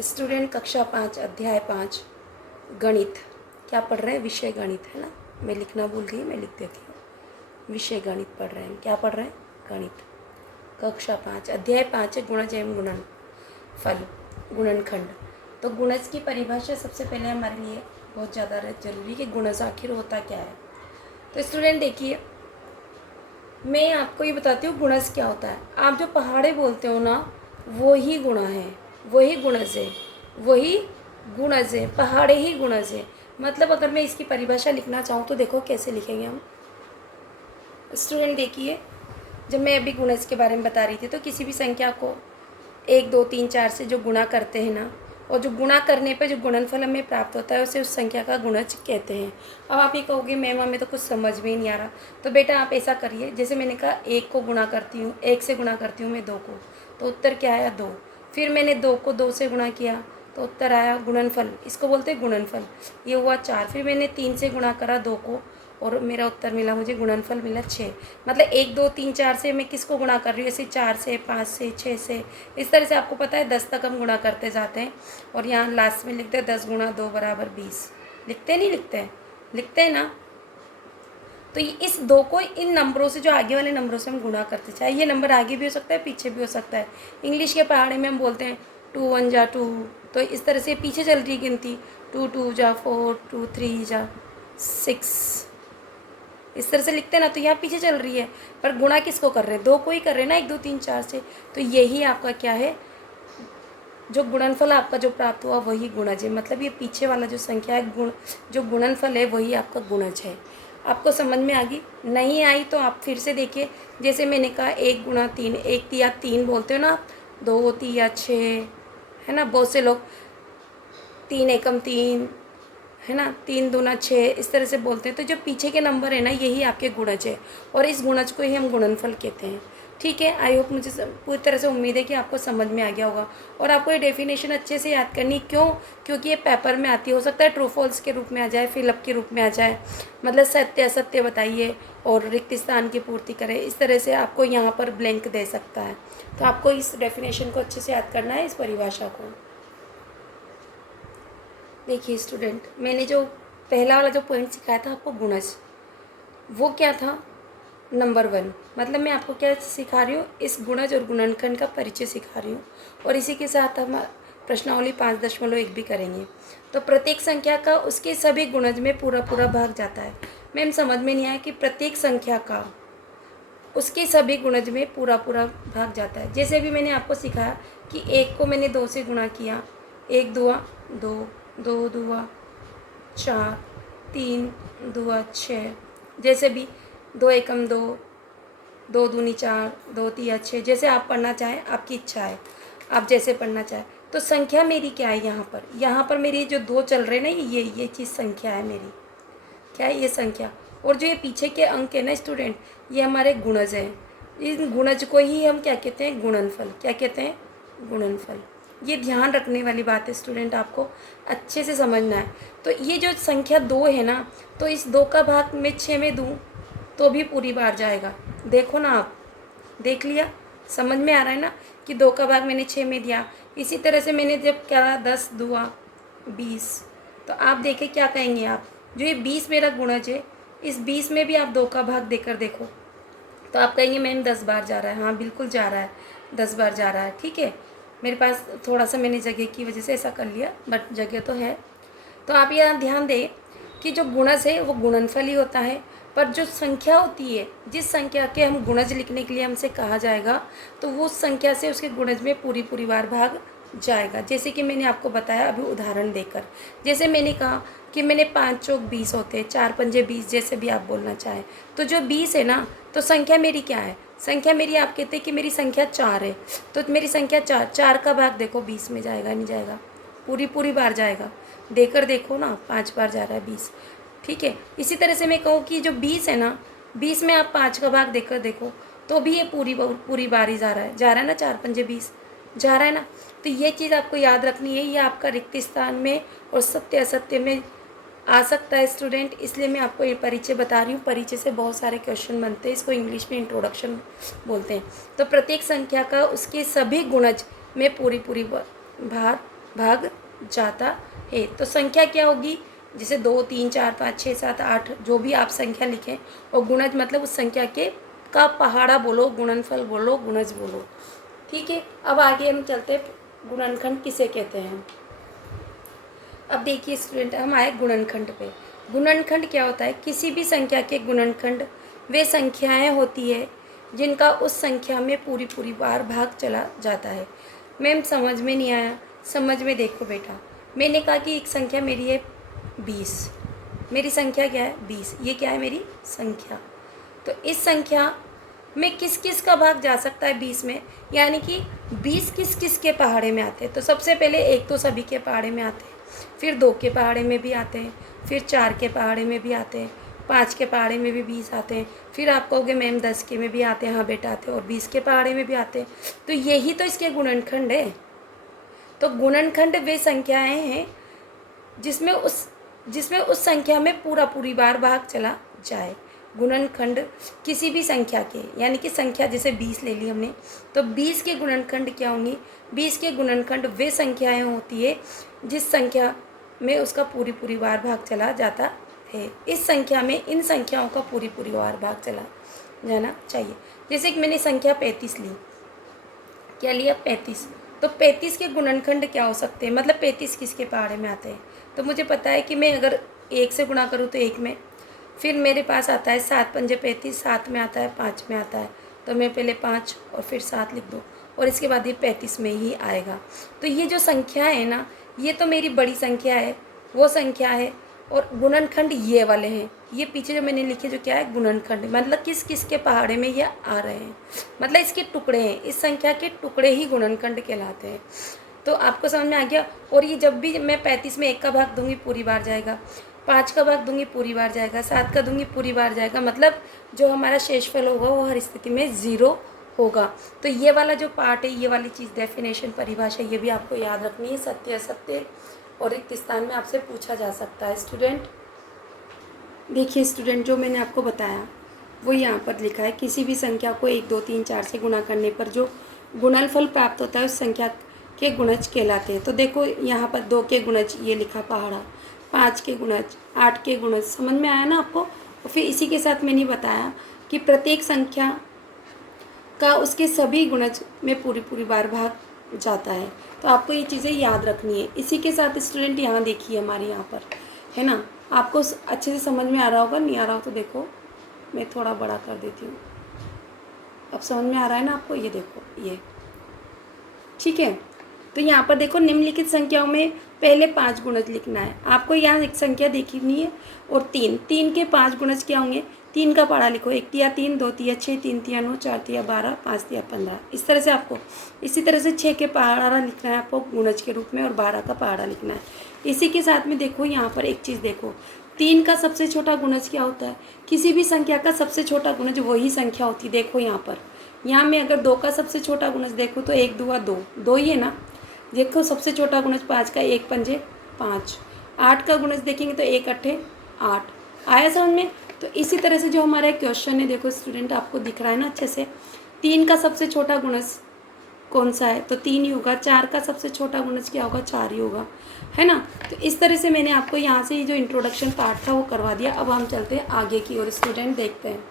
Student कक्षा 5 अध्याय 5 गणित क्या पढ़ रहे हैं? विषय गणित है ना। मैं लिखना भूल गई, मैं लिख देती हूँ। विषय गणित पढ़ रहे हैं। क्या पढ़ रहे हैं? गणित। कक्षा 5 अध्याय 5 है गुणज एवं गुणन फल गुणनखंड। तो गुणज की परिभाषा सबसे पहले हमारे लिए बहुत ज़्यादा जरूरी कि गुणज आखिर होता क्या है। तो स्टूडेंट देखिए, मैं आपको ये बताती हूँ गुणज क्या होता है। आप जो पहाड़े बोलते हो ना, वो ही गुणा है, वही गुणज है, वही गुणज है, पहाड़े ही गुणज है। मतलब अगर मैं इसकी परिभाषा लिखना चाहूँ तो देखो कैसे लिखेंगे हम। स्टूडेंट देखिए, जब मैं अभी गुणज के बारे में बता रही थी तो किसी भी संख्या को 1 2 3 4 से जो गुणा करते हैं ना, और जो गुणा करने पर जो गुणनफल हमें प्राप्त होता है उसे उस संख्या का गुणज कहते हैं। अब आप ये कहोगे मैम हमें तो कुछ समझ में ही नहीं आ रहा। तो बेटा आप ऐसा करिए, जैसे मैंने कहा 1 को गुणा करती हूँ, 1 से गुणा करती हूँ मैं 2 को, तो उत्तर क्या आया 2। फिर मैंने 2 को 2 से गुणा किया तो उत्तर आया गुणनफल, इसको बोलते हैं गुणनफल, ये हुआ 4। फिर मैंने 3 से गुणा करा 2 को और मेरा उत्तर मिला, मुझे गुणनफल मिला 6। मतलब 1 2 3 4 से मैं किसको गुणा कर रही हूँ? ऐसे 4 से, 5 से, 6 से, इस तरह से आपको पता है 10 तक हम गुणा करते जाते हैं। और यहाँ लास्ट में लिखते हैं 10 गुणा 2 बराबर 20। लिखते नहीं लिखते हैं? लिखते हैं ना। तो इस 2 को इन नंबरों से, जो आगे वाले नंबरों से हम गुणा करते, चाहे ये नंबर आगे भी हो सकता है पीछे भी हो सकता है। इंग्लिश के पहाड़े में हम बोलते हैं 2 1 जा 2, तो इस तरह से पीछे चल रही गिनती 2 2 जा 4, 2 3 जा 6, इस तरह से लिखते हैं ना। तो यहाँ पीछे चल रही है, पर गुणा किसको कर रहे हैं? 2 को ही कर रहे हैं ना, 1 2 3 4 से। तो यही आपका क्या है, जो गुणनफल आपका जो प्राप्त हुआ वही गुणज है। मतलब ये पीछे वाला जो संख्या है, जो गुणनफल है वही आपका गुणज है। आपको समझ में आ गई? नहीं आई तो आप फिर से देखिए। जैसे मैंने कहा 1 गुणा 3, 1 या 3 बोलते हो ना, 2 3 या 6, है ना। बहुत से लोग 3 एकम 3, है ना, 3 दूना 6, इस तरह से बोलते हैं। तो जो पीछे के नंबर है ना, यही आपके गुणज है, और इस गुणज को ही हम गुणनफल कहते हैं। ठीक है, आई होप, मुझे पूरी तरह से उम्मीद है कि आपको समझ में आ गया होगा। और आपको ये डेफिनेशन अच्छे से याद करनी, क्यों? क्योंकि ये पेपर में आती, हो सकता है ट्रू फॉल्स के रूप में आ जाए, फिलअप के रूप में आ जाए, मतलब सत्य असत्य बताइए और रिक्त स्थान की पूर्ति करें, इस तरह से आपको यहाँ पर ब्लैंक दे सकता है। तो आपको इस डेफिनेशन को अच्छे से याद करना है, इस परिभाषा को। देखिए स्टूडेंट, मैंने जो पहला वाला जो पॉइंट सिखाया था आपको गुणज, वो क्या था? नंबर 1। मतलब मैं आपको क्या सिखा रही हूँ? इस गुणज और गुणनखंड का परिचय सिखा रही हूँ, और इसी के साथ हम प्रश्नावली 5.1 भी करेंगे। तो प्रत्येक संख्या का उसके सभी गुणज में पूरा पूरा भाग जाता है। मैम समझ में नहीं आया कि प्रत्येक संख्या का उसके सभी गुणज में पूरा पूरा भाग जाता है। जैसे भी मैंने आपको सिखाया कि 1 को मैंने 2 से गुणा किया, 1 दुआ 2, 2 दुआ 4, 3 दुआ 6, जैसे भी 2 एकम 2, 2 दूनी 4, 2 तिया 6, जैसे आप पढ़ना चाहें, आपकी इच्छा है, आप जैसे पढ़ना चाहें। तो संख्या मेरी क्या है यहाँ पर मेरी जो 2 चल रहे हैं ना, ये चीज़ संख्या है मेरी। क्या है? ये संख्या। और जो ये पीछे के अंक है ना स्टूडेंट, ये हमारे गुणज हैं। इन गुणज को ही हम क्या कहते हैं? गुणनफल। क्या कहते हैं? गुणनफल। ये ध्यान रखने वाली बात है स्टूडेंट, आपको अच्छे से समझना है। तो ये जो संख्या 2 है ना, तो इस 2 का भाग मैं 6 में दूँ तो भी पूरी बार जाएगा। देखो ना, आप देख लिया, समझ में आ रहा है ना कि 2 का भाग मैंने 6 में दिया। इसी तरह से मैंने जब क्या 10 दुआ 20, तो आप देखें क्या कहेंगे आप, जो ये 20 मेरा गुणज है, इस 20 में भी आप 2 का भाग देकर देखो, तो आप कहेंगे मैम 10 बार जा रहा है। हाँ बिल्कुल जा रहा है, 10 बार जा रहा है। ठीक है, मेरे पास थोड़ा सा मैंने जगह की वजह से ऐसा कर लिया, बट जगह तो है। तो आप यहाँ ध्यान दें कि जो गुणज है वो गुणनफल ही होता है, पर जो संख्या होती है, जिस संख्या के हम गुणज लिखने के लिए हमसे कहा जाएगा, तो वो संख्या से उसके गुणज में पूरी पूरी बार भाग जाएगा। जैसे कि मैंने आपको बताया अभी उदाहरण देकर, जैसे मैंने कहा कि मैंने 5 चौक 20 होते हैं, 4 पंजे 20, जैसे भी आप बोलना चाहें। तो जो 20 है ना, तो संख्या मेरी क्या है? संख्या मेरी, आप कहते हैं कि मेरी संख्या 4 है, तो मेरी संख्या 4 का भाग देखो 20 में जाएगा, नहीं जाएगा? पूरी पूरी बार जाएगा। देकर देखो ना, 5 बार जा रहा है 20। ठीक है, इसी तरह से मैं कहूँ कि जो 20 है ना, 20 में आप 5 का भाग देकर देखो तो भी ये पूरी बार ही जा रहा है ना, 4 पंजे 20 जा रहा है ना। तो ये चीज़ आपको याद रखनी है, ये आपका रिक्त स्थान में और सत्य असत्य में आ सकता है स्टूडेंट, इसलिए मैं आपको ये परिचय बता रही हूँ। परिचय से बहुत सारे क्वेश्चन बनते हैं, इसको इंग्लिश में इंट्रोडक्शन बोलते हैं। तो प्रत्येक संख्या का उसके सभी गुणज में पूरी पूरी बार भाग जाता है। तो संख्या क्या होगी, जैसे 2 3 4 5 6 7 8 जो भी आप संख्या लिखें, और गुणज मतलब उस संख्या के का पहाड़ा बोलो, गुणनफल बोलो, गुणज बोलो। ठीक है, अब आगे हम चलते हैं, गुणनखंड किसे कहते हैं। अब देखिए स्टूडेंट, हम आए गुणनखंड पे। गुणनखंड क्या होता है, किसी भी संख्या के गुणनखंड वे संख्याएं होती है जिनका उस संख्या में पूरी पूरी बार भाग चला जाता है। मैम समझ में नहीं आया, समझ में देखो बेटा, मैंने कहा कि एक संख्या मेरी है 20, मेरी संख्या क्या है 20, ये क्या है मेरी संख्या। तो इस संख्या में किस किस का भाग जा सकता है 20 में, यानी कि 20 किस किस के पहाड़े में आते हैं। तो सबसे पहले एक तो सभी के पहाड़े में आते हैं, फिर 2 के पहाड़े में भी आते हैं, फिर 4 के पहाड़े में भी आते हैं, 5 के पहाड़े में भी 20 आते हैं, फिर आप कहोगे मैम 10 के में भी आते हैं, हाँ बेटा आते हैं, और 20 के पहाड़े में भी आते हैं। तो यही तो इसके गुणनखंड है। तो गुणनखंड वे संख्याएं हैं जिसमें उस संख्या में पूरी बार भाग चला जाए। गुणनखंड किसी भी संख्या के, यानी कि संख्या जैसे 20 ले ली हमने, तो 20 के गुणनखंड क्या होंगे, 20 के गुणनखंड वे संख्याएं होती है जिस संख्या में उसका पूरी बार भाग चला जाता है। इस संख्या में इन संख्याओं का पूरी बार भाग चला जाना चाहिए। जैसे कि मैंने संख्या 35 ली, क्या लिया 35, तो 35 के गुणनखंड क्या हो सकते हैं, मतलब 35 किसके पहाड़े में आते हैं। तो मुझे पता है कि मैं अगर 1 से गुणा करूँ तो 1 में, फिर मेरे पास आता है 7 पंजे 35, 7 में आता है, 5 में आता है, तो मैं पहले 5 और फिर 7 लिख दूँ, और इसके बाद ये 35 में ही आएगा। तो ये जो संख्या है ना, ये तो मेरी बड़ी संख्या है, वो संख्या है, और गुणनखंड ये वाले हैं, ये पीछे जो मैंने लिखे जो क्या है गुणनखंड, मतलब किस किस के पहाड़े में ये आ रहे हैं, मतलब इसके टुकड़े हैं, इस संख्या के टुकड़े ही गुणनखंड कहलाते हैं। तो आपको समझ में आ गया। और ये जब भी मैं 35 में 1 का भाग दूंगी पूरी बार जाएगा, 5 का भाग दूंगी पूरी बार जाएगा, 7 का दूंगी पूरी बार जाएगा, मतलब जो हमारा शेषफल होगा वो हर स्थिति में 0 होगा। तो ये वाला जो पार्ट है, ये वाली चीज़ डेफिनेशन परिभाषा, ये भी आपको याद रखनी है। सत्य असत्य और रिक्त स्थान में आपसे पूछा जा सकता है। स्टूडेंट देखिए, स्टूडेंट जो मैंने आपको बताया वो यहाँ पर लिखा है, किसी भी संख्या को 1 2 3 4 से गुणा करने पर जो गुणनफल प्राप्त होता है उस संख्या के गुणज कहलाते हैं। तो देखो यहाँ पर 2 के गुणज ये लिखा पहाड़ा, 5 के गुणज, 8 के गुणज, समझ में आया ना आपको। और फिर इसी के साथ मैंने बताया कि प्रत्येक संख्या का उसके सभी गुणज में पूरी बार भाग जाता है। तो आपको ये चीज़ें याद रखनी है। इसी के साथ स्टूडेंट यहाँ देखिए हमारे यहाँ पर है ना, आपको अच्छे से समझ में आ रहा होगा, नहीं आ रहा हो तो देखो मैं थोड़ा बड़ा कर देती हूँ। अब समझ में आ रहा है ना आपको, ये देखो ये ठीक है। तो यहाँ पर देखो निम्नलिखित संख्याओं में पहले 5 गुणज लिखना है आपको। यहाँ एक संख्या देखनी है और 3 के 5 गुणज क्या होंगे, 3 का पहाड़ा लिखो, 1 तिया 3, 2 तिया 6, 3 तिया 9, 4 तिया 12, 5 तिया 15। इस तरह से आपको इसी तरह से 6 के पहाड़ा लिखना है आपको गुणज के रूप में, और 12 का पहाड़ा लिखना है। इसी के साथ में देखो यहाँ पर एक चीज़ देखो, 3 का सबसे छोटा गुणज क्या होता है, किसी भी संख्या का सबसे छोटा गुणज वही संख्या होती है। देखो यहाँ पर, यहाँ में अगर 2 का सबसे छोटा गुणज देखो तो 1 2 2 ही है ना। देखो सबसे छोटा गुणज 5 का, 1 पंजे 5। 8 का गुणज देखेंगे तो 1 अट्ठे 8। आया समझ में। तो इसी तरह से जो हमारा क्वेश्चन है, देखो स्टूडेंट आपको दिख रहा है ना अच्छे से, 3 का सबसे छोटा गुणज कौन सा है, तो 3 ही होगा। 4 का सबसे छोटा गुणज क्या होगा, 4 ही होगा, है ना। तो इस तरह से मैंने आपको यहाँ से जो इंट्रोडक्शन पार्ट था वो करवा दिया। अब हम चलते हैं आगे की ओर। स्टूडेंट देखते हैं